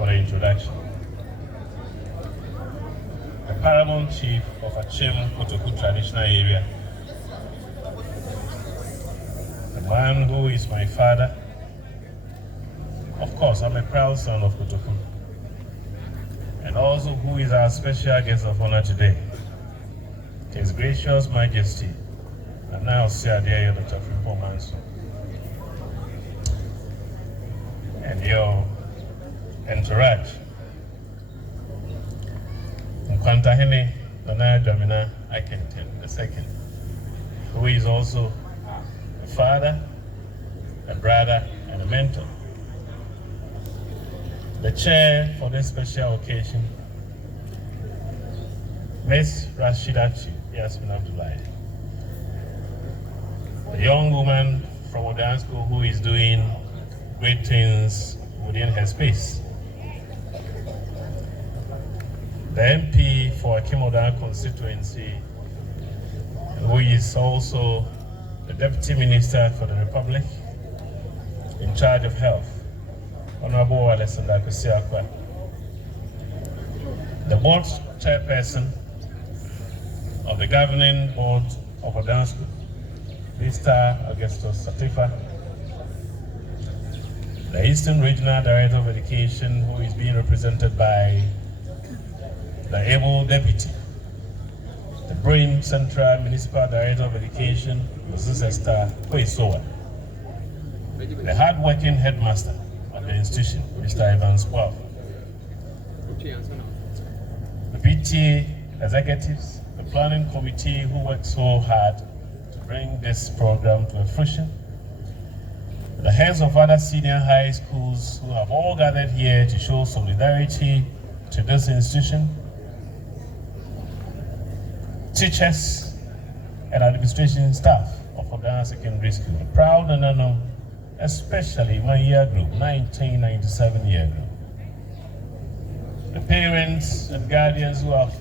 for the introduction. The paramount chief of Achim Kotoku traditional area, the man who is my father. Of course, I'm a proud son of Kotoku, and also who is our special guest of honor today, His Gracious Majesty, and now Siadia Dr. Fripo Manso, and your entourage. Nkwantahene Nana Dramina Akenten II, who is also a father, a brother, and a mentor. The chair for this special occasion, Miss Rashida Yasmin Abdullahi, a young woman from Odan School who is doing great things within her space. The MP for Akimodan constituency, who is also the Deputy Minister for the Republic in charge of health, Honorable Bosiako, the board chairperson of the governing board of Odan School, Mr. Augustus Satifa, the Eastern Regional Director of Education, who is being represented by the able deputy, the Brain Central Municipal Director of Education, Mrs. Esther Kwesowa, the hard-working headmaster of the institution, Mr. Evans Kwaf, the PTA executives, the planning committee who worked so hard to bring this program to fruition, the heads of other senior high schools who have all gathered here to show solidarity to this institution, teachers and administration staff of Odan Secondary School. Proud Nanano, especially my year group, 1997 year group. The parents and guardians who have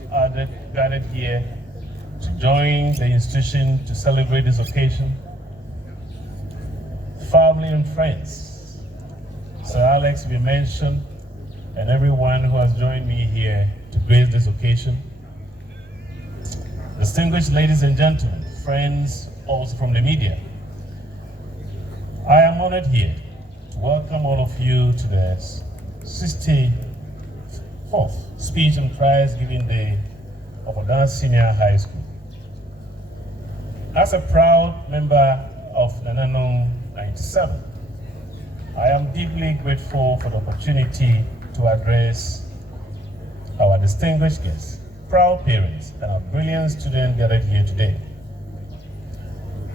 gathered here to join the institution to celebrate this occasion. Family and friends, Sir Alex we mentioned, and everyone who has joined me here to grace this occasion. Distinguished ladies and gentlemen, friends also from the media, I am honored here to welcome all of you to the 64th Speech and Prize Giving Day of Odan Senior High School. As a proud member of Nananum 97, I am deeply grateful for the opportunity to address our distinguished guests, proud parents, and our brilliant students gathered here today.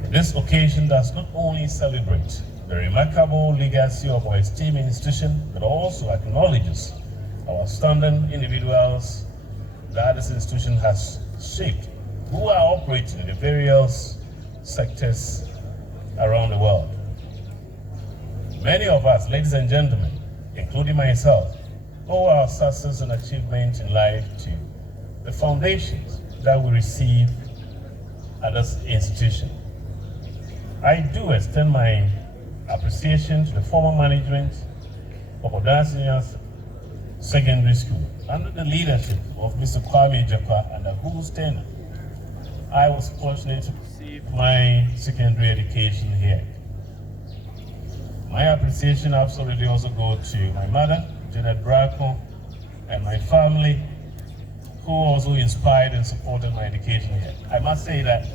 This occasion does not only celebrate the remarkable legacy of our esteemed institution, but also acknowledges our outstanding individuals that this institution has shaped, who are operating in the various sectors around the world. Many of us, ladies and gentlemen, including myself, owe our success and achievements in life to the foundations that we receive at this institution. I do extend my appreciation to the former management of Odan Senior Secondary School under the leadership of Mr. Kwame Jakwa and whose tenure I was fortunate to receive my secondary education here. My appreciation absolutely also goes to my mother, Janet Braco, and my family, who also inspired and supported my education here. I must say that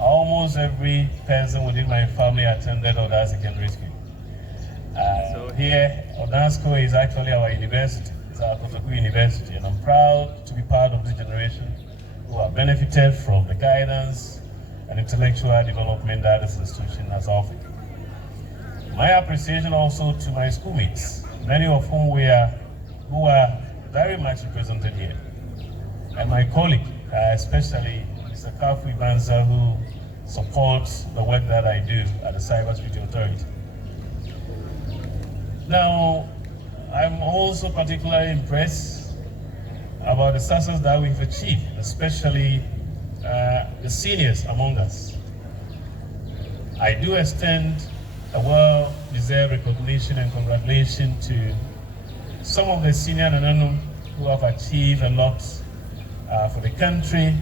almost every person within my family attended Odan Secondary School. So here, Odan School is actually our university. It's our Kotoku University, and I'm proud to be part of this generation who have benefited from the guidance and intellectual development that this institution has offered. My appreciation also to my schoolmates, many of whom who are very much represented here, and my colleague, especially Mr. Kafu Ibanza, who supports the work that I do at the Cybersecurity Authority. Now, I'm also particularly impressed about the success that we've achieved, especially the seniors among us. I do extend a well-deserved recognition and congratulations to some of the senior Nananum who have achieved a lot for the country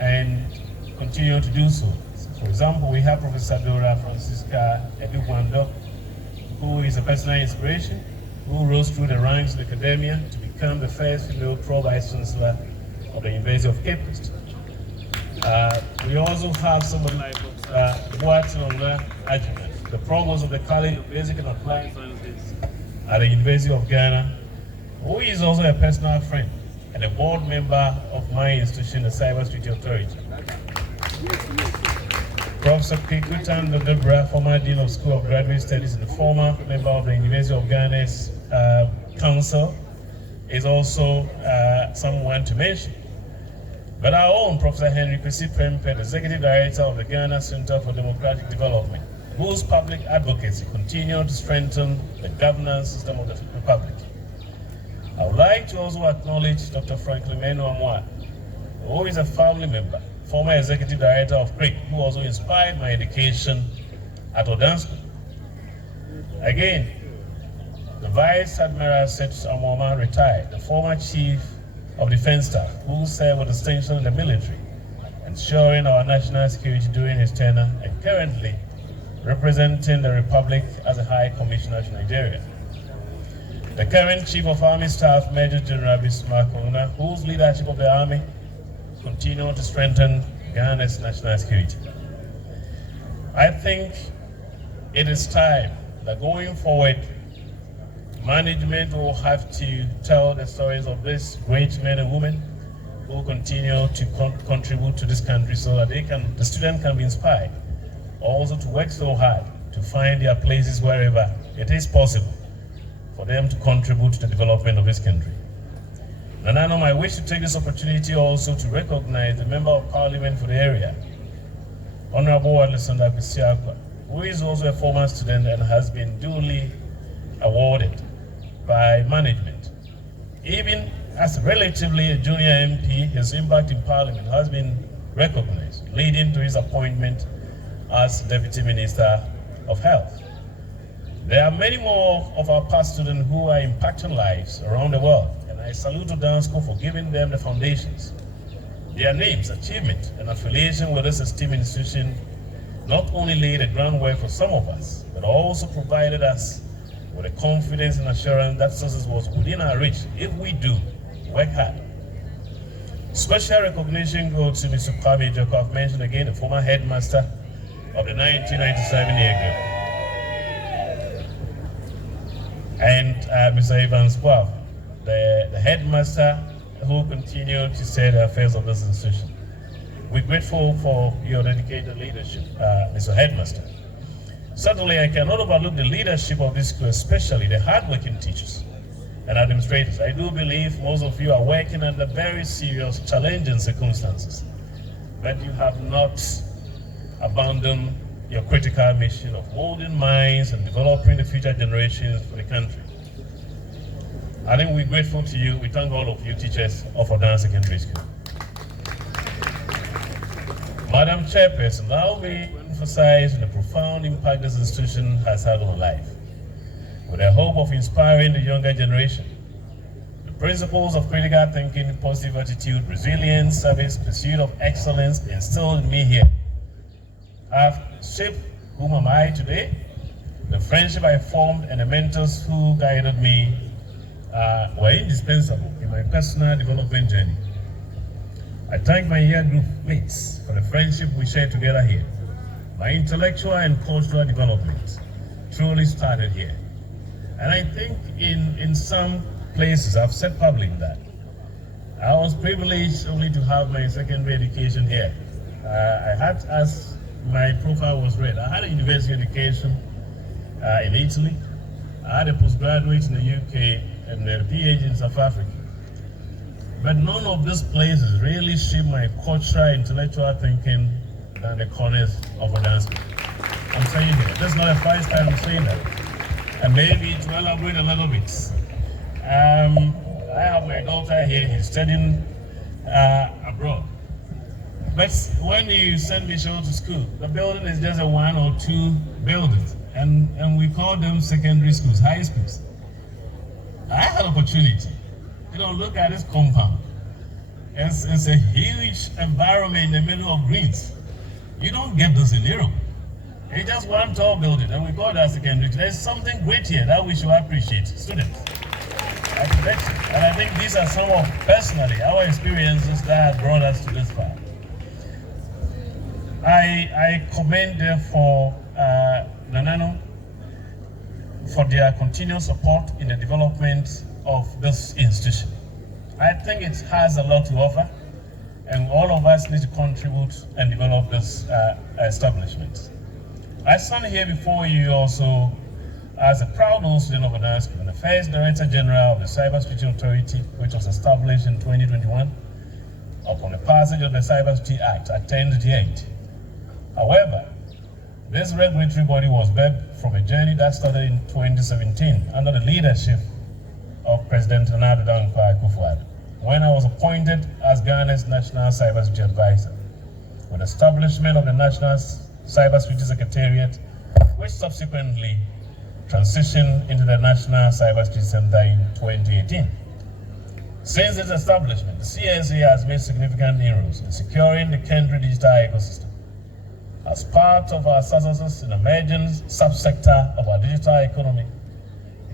and continue to do so. For example, we have Professor Dora Francisca Edukwando, who is a personal inspiration, who rose through the ranks of academia to become the first female pro-vice chancellor of the University of Cape Coast. We also have someone like Bosiako, the provost of the College of Basic and Applied Sciences at the University of Ghana, who is also a personal friend and a board member of my institution, the Cybersecurity Authority. Professor Kekutan Dodobra, former Dean of School of Graduate Studies and the former member of the University of Ghana's Council, is also someone to mention. But our own Professor Henry Kwesi Prempeh, Executive Director of the Ghana Center for Democratic Development, whose public advocacy continues to strengthen the governance system of the Republic. I would like to also acknowledge Dr. Franklin Menu-Amwa, who is a family member, former Executive Director of CRIC, who also inspired my education at Odansco. Again, the Vice Admiral Setu Amoma retired, the former Chief of Defense Staff, who served with distinction in the military, ensuring our national security during his tenure, and currently representing the Republic as a High Commissioner to Nigeria. The current Chief of Army Staff, Major General Bismarck Ona, whose leadership of the Army continue to strengthen Ghana's national security. I think it is time that going forward, management will have to tell the stories of these great men and women who continue to contribute to this country so that the students can be inspired, also to work so hard to find their places wherever it is possible for them to contribute to the development of this country. And I wish to take this opportunity also to recognize the Member of Parliament for the area, Honorable Alexander Bosiako, who is also a former student and has been duly awarded by management. Even as relatively a junior MP, his impact in Parliament has been recognized, leading to his appointment as Deputy Minister of Health. There are many more of our past students who are impacting lives around the world, and I salute Odansco for giving them the foundations. Their names, achievement, and affiliation with this esteemed institution not only laid the groundwork for some of us, but also provided us with the confidence and assurance that success was within our reach if we do work hard. Special recognition goes to Mr. Kwame Joko, I've mentioned again, the former headmaster of the 1997 year group. And Mr. Evans Kwav, the headmaster who continued to steer the affairs of this institution. We're grateful for your dedicated leadership, Mr. Headmaster. Certainly, I cannot overlook the leadership of this school, especially the hardworking teachers and administrators. I do believe most of you are working under very serious, challenging circumstances, but you have not abandoned your critical mission of molding minds and developing the future generations for the country. I think we're grateful to you. We thank all of you teachers of Odan Secondary School. Madam Chairperson, allow me to emphasize the profound impact this institution has had on life, with the hope of inspiring the younger generation. The principles of critical thinking, positive attitude, resilience, service, pursuit of excellence instilled in me here have shaped whom am I today. The friendship I formed and the mentors who guided me were indispensable in my personal development journey. I thank my year group mates for the friendship we shared together here. My intellectual and cultural development truly started here. And I think in some places, I've said public that I was privileged only to have my secondary education here. I had, as my profile was read, I had a university education in Italy. I had a postgraduate in the UK and a PhD in South Africa. But none of these places really shaped my cultural, intellectual thinking than the corners of Odansco. I'm saying it. That's not the first time I'm saying that. And maybe to elaborate a little bit. I have my daughter here, he's studying abroad. But when you send me to school, the building is just a 1 or 2 buildings. And we call them secondary schools, high schools. I had opportunity. Look at this compound. It's a huge environment in the middle of greens. You don't get this in Europe. It's just one tall building, and we call that secondary. There's something great here that we should appreciate. Students, architecture. And I think these are some of, personally, our experiences that have brought us to this far. I commend therefore Nanano for their continued support in the development of this institution. I think it has a lot to offer, and all of us need to contribute and develop this establishment. I stand here before you also as a proud old student of Aniversary and the first Director General of the Cybersecurity Authority, which was established in 2021 upon the passage of the Cybersecurity Act, Act 1088. However, this regulatory body was birthed from a journey that started in 2017 under the leadership of President Nana Akufo-Addo, when I was appointed as Ghana's National Cybersecurity Advisor, with establishment of the National Cybersecurity Secretariat, which subsequently transitioned into the National Cybersecurity Center in 2018. Since its establishment, the CSA has made significant inroads in securing the country digital ecosystem. As part of our successes in the emerging subsector of our digital economy,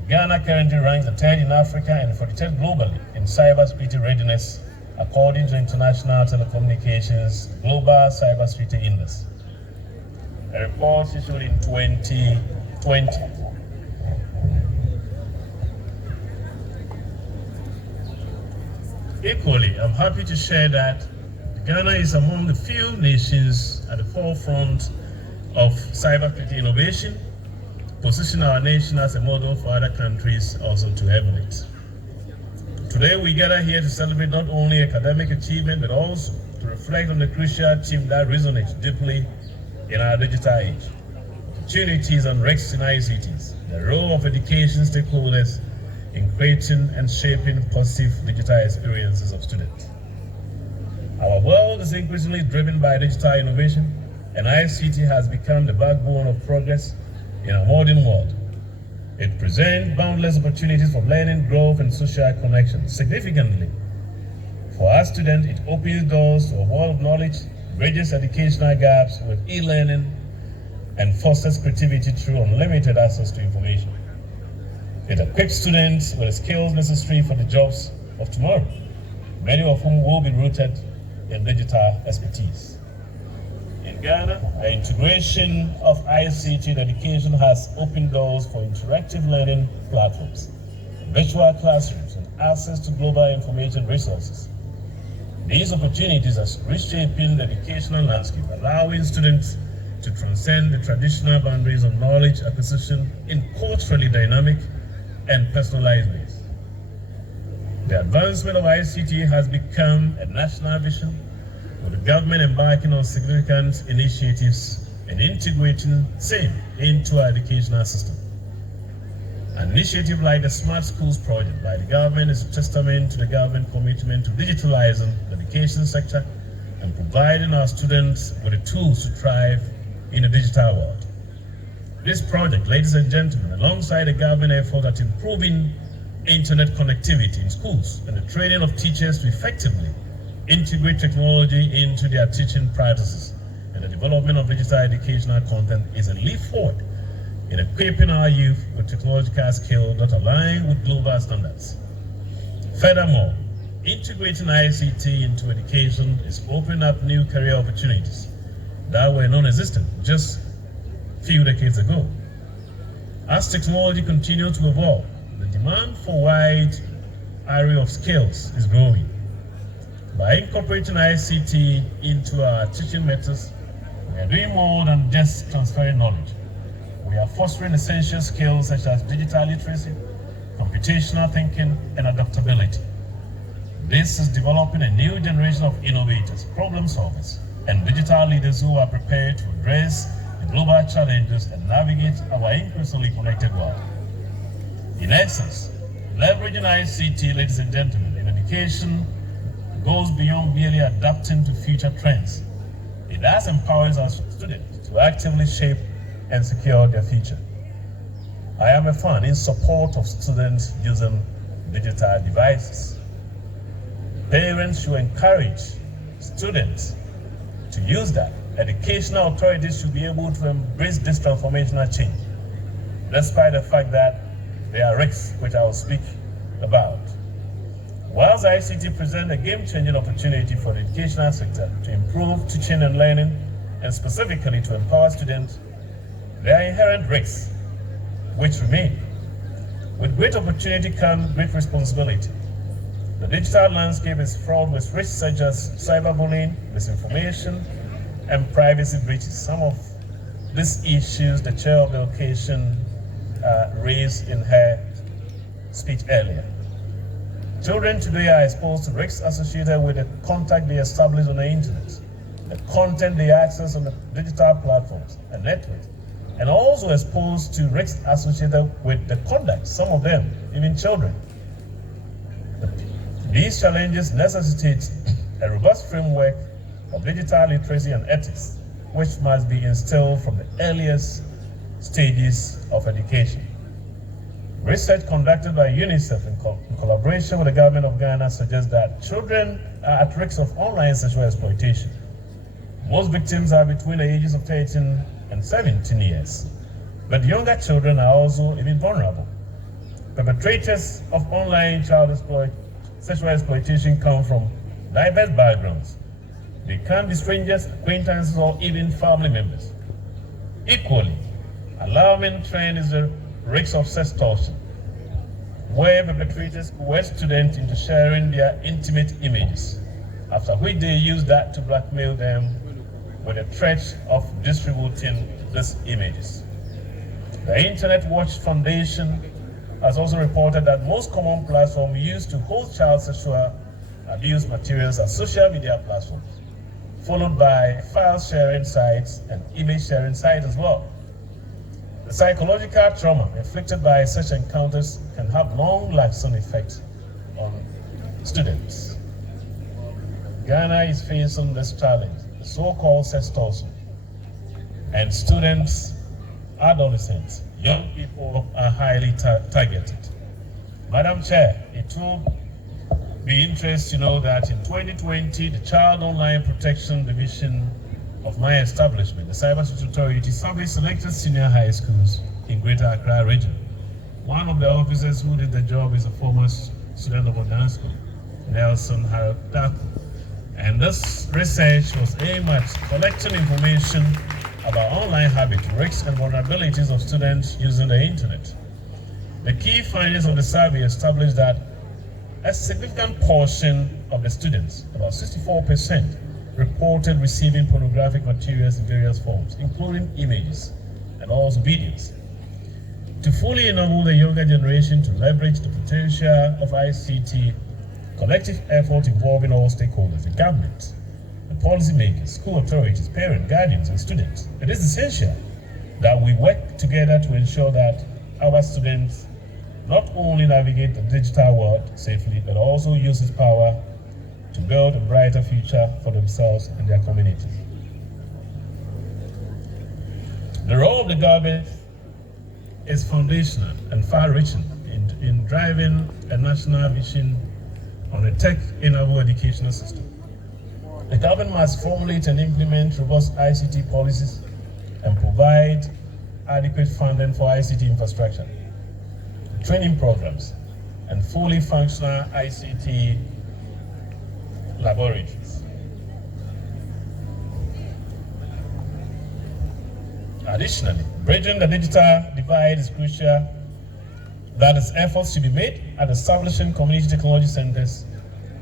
Ghana currently ranks the 3rd in Africa and 43rd globally in cybersecurity readiness, according to International Telecommunications Global Cybersecurity Index, a report issued in 2020. Equally, I'm happy to share that Ghana is among the few nations at the forefront of cybersecurity innovation, positioning our nation as a model for other countries also to emulate. Today we gather here to celebrate not only academic achievement, but also to reflect on the crucial theme that resonates deeply in our digital age: opportunities and risks in ICTs, the role of education stakeholders in creating and shaping positive digital experiences of students. Our world is increasingly driven by digital innovation, and ICT has become the backbone of progress in our modern world. It presents boundless opportunities for learning, growth, and social connection. Significantly, for our students, it opens doors to a world of knowledge, bridges educational gaps with e-learning, and fosters creativity through unlimited access to information. It equips students with the skills necessary for the jobs of tomorrow, many of whom will be rooted in digital expertise. In Ghana, the integration of ICT in education has opened doors for interactive learning platforms, virtual classrooms, and access to global information resources. These opportunities are reshaping the educational landscape, allowing students to transcend the traditional boundaries of knowledge acquisition in culturally dynamic and personalized ways. The advancement of ICT has become a national vision, with the government embarking on significant initiatives and integrating same into our educational system. An initiative like the Smart Schools project by the government is a testament to the government commitment to digitalizing the education sector and providing our students with the tools to thrive in the digital world. This project, ladies and gentlemen, alongside the government effort at improving internet connectivity in schools and the training of teachers to effectively integrate technology into their teaching practices and the development of digital educational content, is a leap forward in equipping our youth with technological skills that align with global standards. Furthermore, integrating ICT into education is opening up new career opportunities that were non-existent just a few decades ago. As technology continues to evolve, the demand for a wide array of skills is growing. By incorporating ICT into our teaching methods, we are doing more than just transferring knowledge. We are fostering essential skills such as digital literacy, computational thinking, and adaptability. This is developing a new generation of innovators, problem solvers, and digital leaders who are prepared to address the global challenges and navigate our increasingly connected world. In essence, leveraging ICT, ladies and gentlemen, in education goes beyond merely adapting to future trends. It thus empowers our students to actively shape and secure their future. I am a fan in support of students using digital devices. Parents should encourage students to use that. Educational authorities should be able to embrace this transformational change, despite the fact that there are risks, which I will speak about. Whilst ICT presents a game-changing opportunity for the educational sector to improve teaching and learning, and specifically to empower students, there are inherent risks which remain. With great opportunity comes great responsibility. The digital landscape is fraught with risks such as cyberbullying, misinformation, and privacy breaches. Some of these issues the chair of the occasion raised in her speech earlier. Children today are exposed to risks associated with the contact they establish on the internet, the content they access on the digital platforms and networks, and also exposed to risks associated with the conduct, some of them, even children. These challenges necessitate a robust framework of digital literacy and ethics, which must be instilled from the earliest stages of education. Research conducted by UNICEF in collaboration with the government of Ghana suggests that children are at risk of online sexual exploitation. Most victims are between the ages of 13 and 17 years, but younger children are also even vulnerable. Perpetrators of online sexual exploitation come from diverse backgrounds. They can be strangers, acquaintances, or even family members. Equally, alarming trend is the risk of sextortion, where perpetrators coerce students into sharing their intimate images, after which they use that to blackmail them with the threat of distributing these images. The Internet Watch Foundation has also reported that most common platforms used to host child sexual abuse materials are social media platforms, followed by file sharing sites and image sharing sites as well. The psychological trauma inflicted by such encounters can have long-lasting effects on students. Ghana is facing this challenge, the so-called sextortion, and students, adolescents, young people are highly targeted. Madam Chair, it will be interesting to know that in 2020, the Child Online Protection Division of my establishment, the Cybersecurity Authority, surveyed selected senior high schools in Greater Accra region. One of the officers who did the job is a former student of Odan School, Nelson Haradaku. And this research was aimed at collecting information about online habits, risks, and vulnerabilities of students using the internet. The key findings of the survey established that a significant portion of the students, about 64%, reported receiving pornographic materials in various forms, including images and also videos. To fully enable the younger generation to leverage the potential of ICT, collective effort involving all stakeholders, the government, the policymakers, school authorities, parents, guardians, and students. It is essential that we work together to ensure that our students not only navigate the digital world safely, but also use its power to build a brighter future for themselves and their communities. The role of the government is foundational and far-reaching in driving a national vision on a tech-enabled educational system. The government must formulate and implement robust ICT policies and provide adequate funding for ICT infrastructure, training programs, and fully functional ICT laboratories. Additionally, bridging the digital divide is crucial. That is, efforts should be made at establishing community technology centers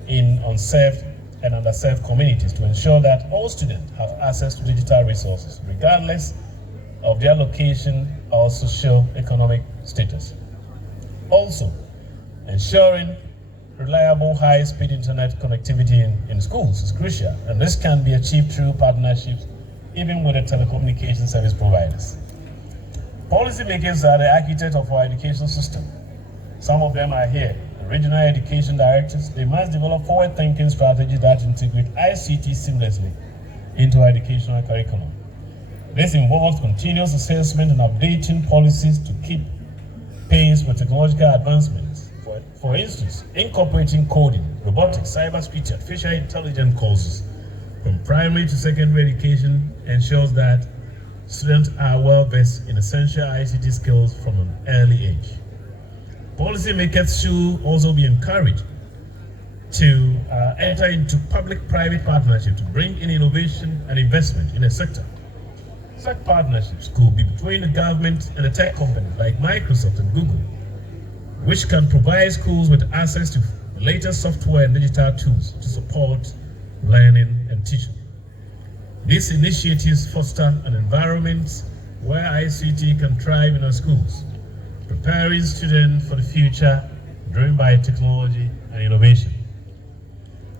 in unserved and underserved communities to ensure that all students have access to digital resources, regardless of their location or socio-economic status. Also, ensuring reliable high-speed internet connectivity in schools is crucial, and this can be achieved through partnerships even with the telecommunication service providers. Policymakers are the architects of our education system. Some of them are here. The regional education directors, they must develop forward-thinking strategies that integrate ICT seamlessly into our educational curriculum. This involves continuous assessment and updating policies to keep pace with technological advancements. For For instance, incorporating coding, robotics, cybersecurity, artificial intelligence courses from primary to secondary education ensures that students are well versed in essential ICT skills from an early age. Policymakers should also be encouraged to enter into public-private partnership to bring in innovation and investment in the sector. Such partnerships could be between the government and the tech companies like Microsoft and Google, which can provide schools with access to the latest software and digital tools to support learning and teaching. These initiatives foster an environment where ICT can thrive in our schools, preparing students for the future driven by technology and innovation.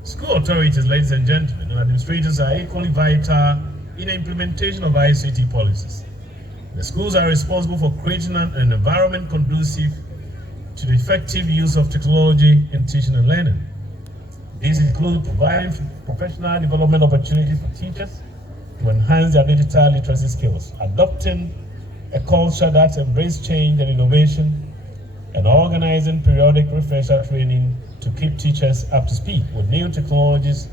School authorities, ladies and gentlemen, and administrators are equally vital in the implementation of ICT policies. The schools are responsible for creating an environment conducive to the effective use of technology in teaching and learning. These include providing professional development opportunities for teachers to enhance their digital literacy skills, adopting a culture that embraces change and innovation, and organizing periodic refresher training to keep teachers up to speed with new technologies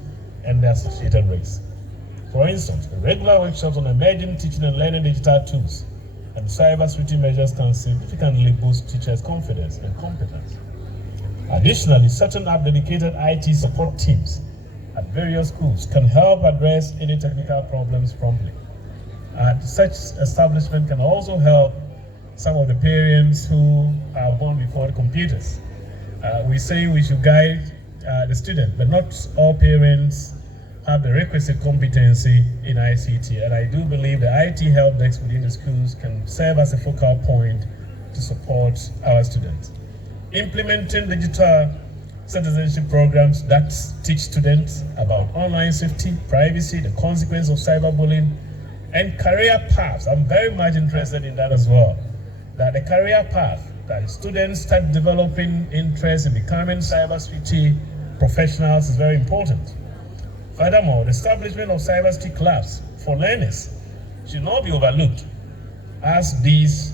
and their associated risks. For instance, regular workshops on emerging teaching and learning digital tools and cybersecurity measures can significantly boost teachers' confidence and competence. Additionally, setting up dedicated IT support teams at various schools can help address any technical problems promptly. Such establishment can also help some of the parents who are born before the computers. We say we should guide the student, but not all parents have the requisite competency in ICT, and I do believe the IT help desk within the schools can serve as a focal point to support our students. Implementing digital citizenship programs that teach students about online safety, privacy, the consequence of cyberbullying, and career paths. I'm very much interested in that as well. That the career path, that students start developing interest in becoming cybersecurity professionals is very important. Furthermore, the establishment of cybersecurity clubs for learners should not be overlooked, as these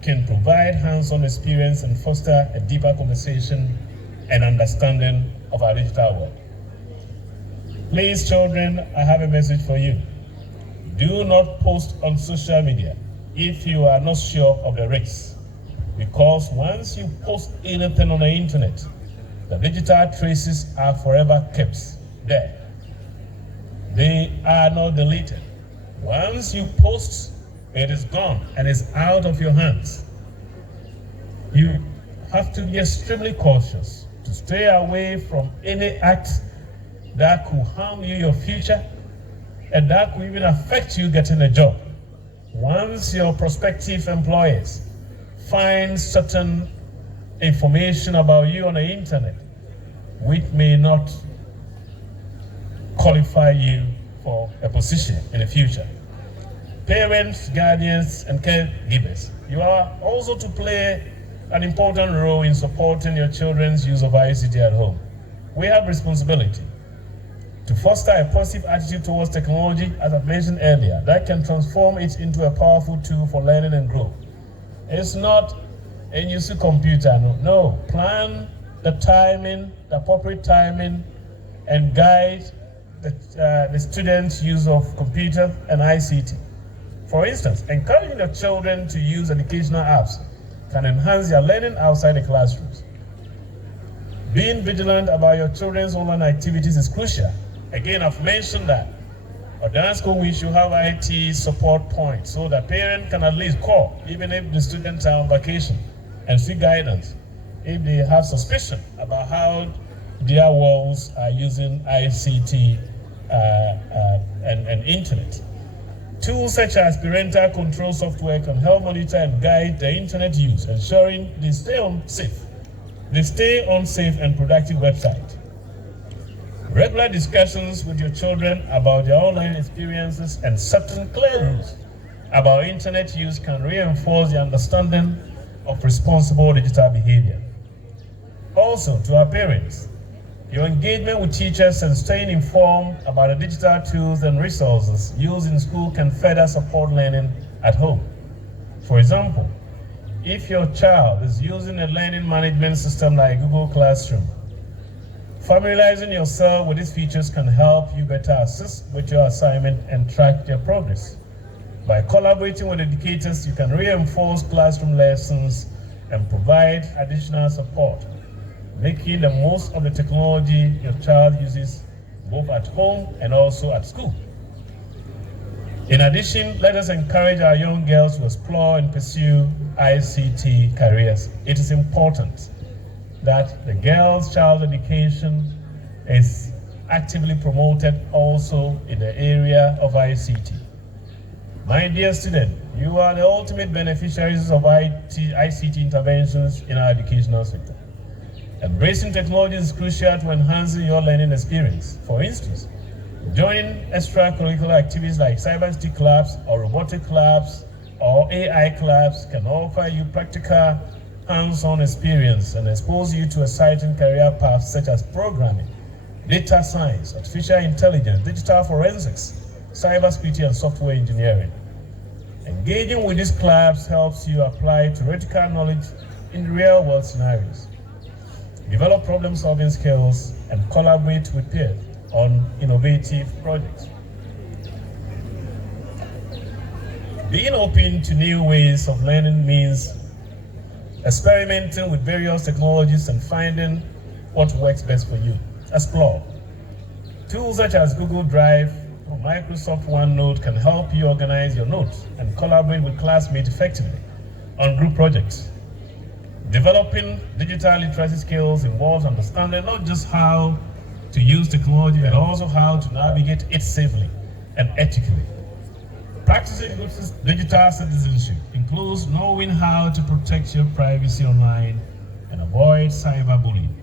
can provide hands-on experience and foster a deeper conversation and understanding of our digital world. Please, children, I have a message for you. Do not post on social media if you are not sure of the risks, because once you post anything on the internet, the digital traces are forever kept there. They are not deleted. Once you post, it is gone and is out of your hands. You have to be extremely cautious to stay away from any act that could harm you, your future, and that could even affect you getting a job. Once your prospective employers find certain information about you on the internet, which may not qualify you for a position in the future. Parents, guardians, and caregivers, you are also to play an important role in supporting your children's use of ICT at home. We have responsibility to foster a positive attitude towards technology, as I mentioned earlier, that can transform it into a powerful tool for learning and growth. It's not a new computer, no. Plan the timing, the appropriate timing, and guide the students' use of computer and ICT. For instance, encouraging your children to use educational apps can enhance their learning outside the classrooms. Being vigilant about your children's online activities is crucial. Again, I've mentioned that. At dance school, we should have IT support points so that parents can at least call, even if the students are on vacation, and seek guidance if they have suspicion about how their walls are using ICT and internet. Tools such as parental control software can help monitor and guide the internet use, ensuring they stay on safe and productive website. Regular discussions with your children about their online experiences and setting clear rules about internet use can reinforce the understanding of responsible digital behavior. Also, to our parents, your engagement with teachers and staying informed about the digital tools and resources used in school can further support learning at home. For example, If your child is using a learning management system like Google Classroom, familiarizing yourself with these features can help you better assist with your assignment and track your progress. By collaborating with educators, you can reinforce classroom lessons and provide additional support, making the most of the technology your child uses both at home and also at school. In addition, let us encourage our young girls to explore and pursue ICT careers. It is important that the girls' child education is actively promoted also in the area of ICT. My dear student, you are the ultimate beneficiaries of ICT interventions in our educational sector. Embracing technology is crucial to enhancing your learning experience. For instance, joining extracurricular activities like cybersecurity clubs or robotic clubs or AI clubs can offer you practical hands-on experience and expose you to exciting career paths such as programming, data science, artificial intelligence, digital forensics, cybersecurity, and software engineering. Engaging with these clubs helps you apply theoretical knowledge in real-world scenarios, develop problem-solving skills, and collaborate with peers on innovative projects. Being open to new ways of learning means experimenting with various technologies and finding what works best for you. Explore. Tools such as Google Drive or Microsoft OneNote can help you organize your notes and collaborate with classmates effectively on group projects. Developing digital literacy skills involves understanding not just how to use technology, but also how to navigate it safely and ethically. Practicing good digital citizenship includes knowing how to protect your privacy online and avoid cyberbullying.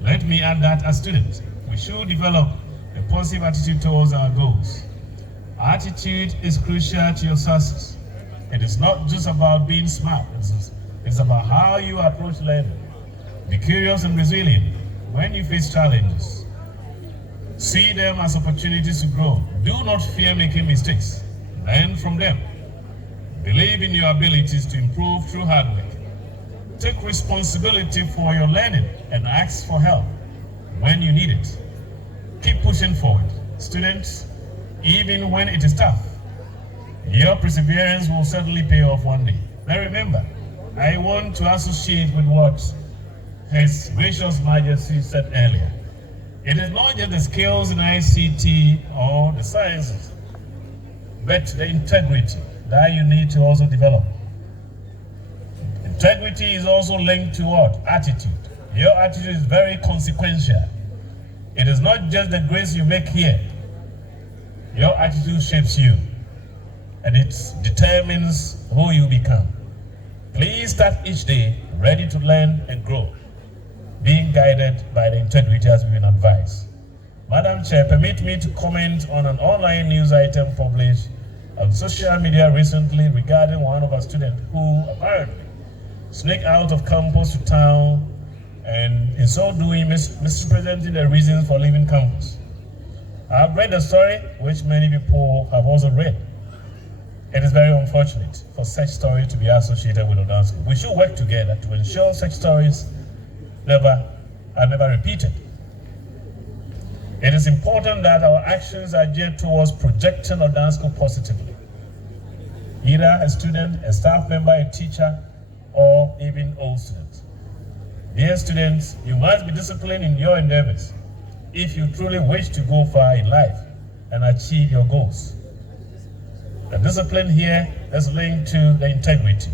Let me add that as students, we should develop a positive attitude towards our goals. Attitude is crucial to your success. It is not just about being smart, it's about how you approach learning. Be curious and resilient when you face challenges. See them as opportunities to grow. Do not fear making mistakes. Learn from them. Believe in your abilities to improve through hard work. Take responsibility for your learning and ask for help when you need it. Keep pushing forward. Students, even when it is tough, your perseverance will certainly pay off one day. Now remember, I want to associate with what His Gracious Majesty said earlier. It is not just the skills in ICT or the sciences, but the integrity that you need to also develop. Integrity is also linked to what? Attitude. Your attitude is very consequential. It is not just the grades you make here. Your attitude shapes you, and it determines who you become. Please start each day ready to learn and grow, being guided by the integrity as we've been advised. Madam Chair, permit me to comment on an online news item published on social media recently regarding one of our students who apparently sneaked out of campus to town and in so doing misrepresenting the reasons for leaving campus. I've read the story, which many people have also read. It is very unfortunate for such stories to be associated with Odansco. We should work together to ensure such stories are never repeated. It is important that our actions are geared towards projecting Odansco positively. Either a student, a staff member, a teacher, or even all students. Dear students, you must be disciplined in your endeavors if you truly wish to go far in life and achieve your goals. The discipline here is linked to the integrity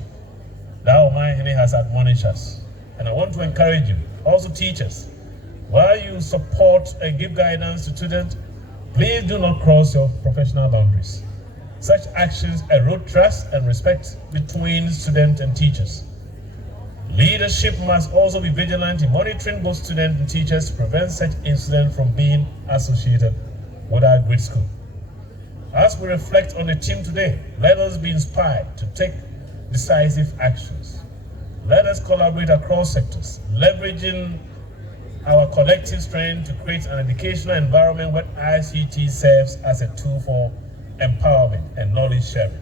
that Omahene has admonished us. And I want to encourage you, also teachers, while you support and give guidance to students, please do not cross your professional boundaries. Such actions erode trust and respect between students and teachers. Leadership must also be vigilant in monitoring both students and teachers to prevent such incidents from being associated with our great school. As we reflect on the theme today, let us be inspired to take decisive actions. Let us collaborate across sectors, leveraging our collective strength to create an educational environment where ICT serves as a tool for empowerment and knowledge sharing.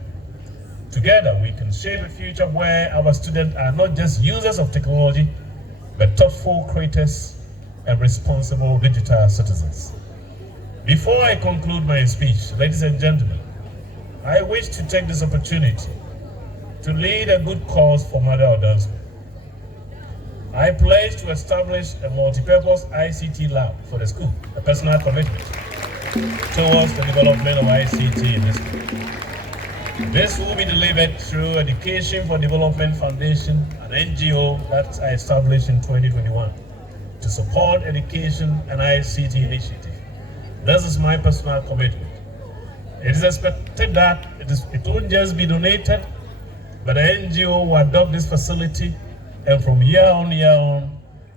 Together, we can shape a future where our students are not just users of technology, but thoughtful creators and responsible digital citizens. Before I conclude my speech, ladies and gentlemen, I wish to take this opportunity to lead a good cause for Mother Odansu. I pledge to establish a multi-purpose ICT lab for the school, a personal commitment towards the development of ICT in this school. This will be delivered through Education for Development Foundation, an NGO that I established in 2021 to support education and ICT initiative. This is my personal commitment. It is expected that it won't just be donated, but the NGO will adopt this facility, and from year on,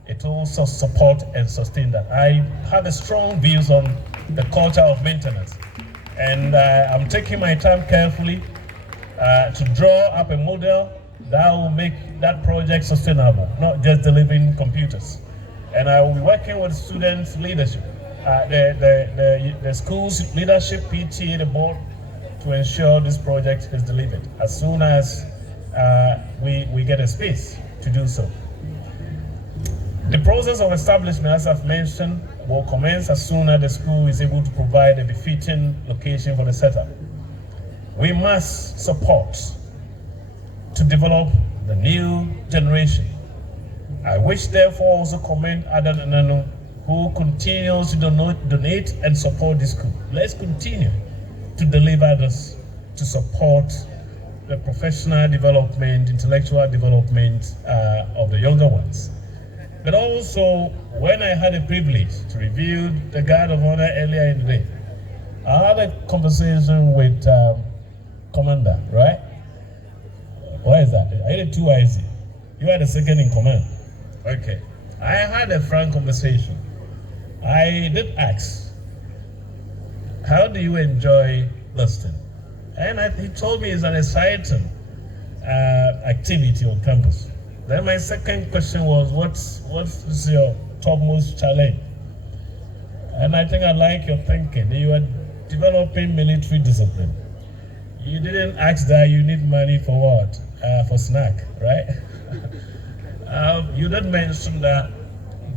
it will also support and sustain that. I have a strong views on the culture of maintenance, and I'm taking my time carefully to draw up a model that will make that project sustainable, not just delivering computers. And I will be working with students' leadership, the school's leadership, PTA, the board, to ensure this project is delivered as soon as we get a space to do so. The process of establishment, as I've mentioned, will commence as soon as the school is able to provide a befitting location for the setup. We must support to develop the new generation. I wish, therefore, also commend Adan Ananu, who continues to donate and support this school. Let's continue to deliver this, to support the professional development, intellectual development of the younger ones. But also, when I had a privilege to review the Guard of Honor earlier in the day, I had a conversation with Commander, right? Why is that? I had two IC. You are the second in command. Okay. I had a frank conversation. I did ask, how do you enjoy listening? And he told me it's an exciting activity on campus. Then my second question was, what is your topmost challenge? And I think I like your thinking. You are developing military discipline. You didn't ask that you need money for what? For snack, right? You did mention that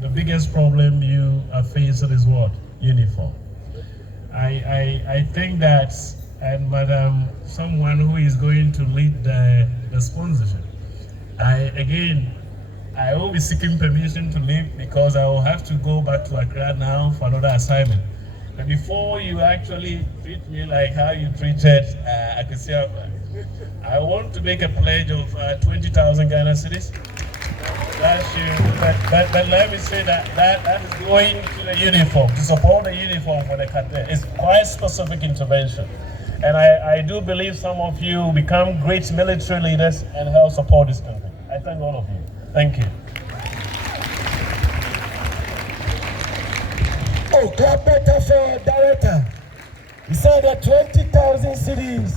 the biggest problem you are facing is what? Uniform. I think that, and Madam, someone who is going to lead the sponsorship, I will be seeking permission to leave because I will have to go back to Accra now for another assignment. But before you actually treat me like how you treated Akisiaba, I want to make a pledge of 20,000 Ghana cedis. But let me say that is going to the uniform, to support the uniform for the cadet. It's quite specific intervention. And I do believe some of you will become great military leaders and help support this country. I thank all of you. Thank you. Oh, clap better for director. He said that 20,000 cities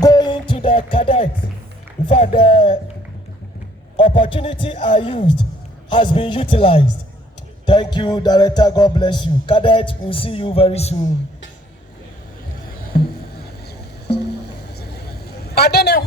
going to the cadets. In fact, the opportunity I used has been utilized. Thank you, director. God bless you. Cadet, we'll see you very soon. I don't know